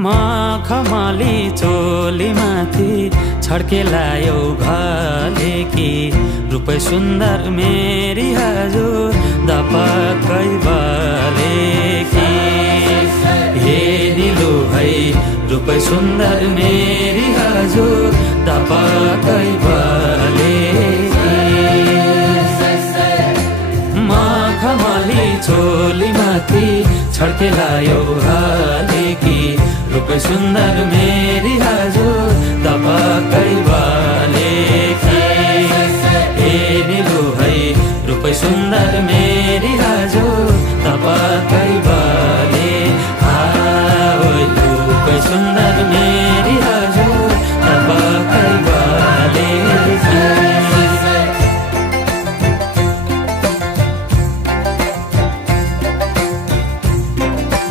मखमली चोली माथि छड्केलायो घले कि रूपै सुन्दर मेरी हजुर दपक्कै बले कि हे दिलु है रूपै सुन्दर मेरी हजुर दपक्कै बले मखमली चोली माथि छड्केलायो घले कि रूपै सुन्दर मेरी हजुर दपक्कै बले कि हे दिलु है रूपै सुन्दर मेरी हजुर दपक्कै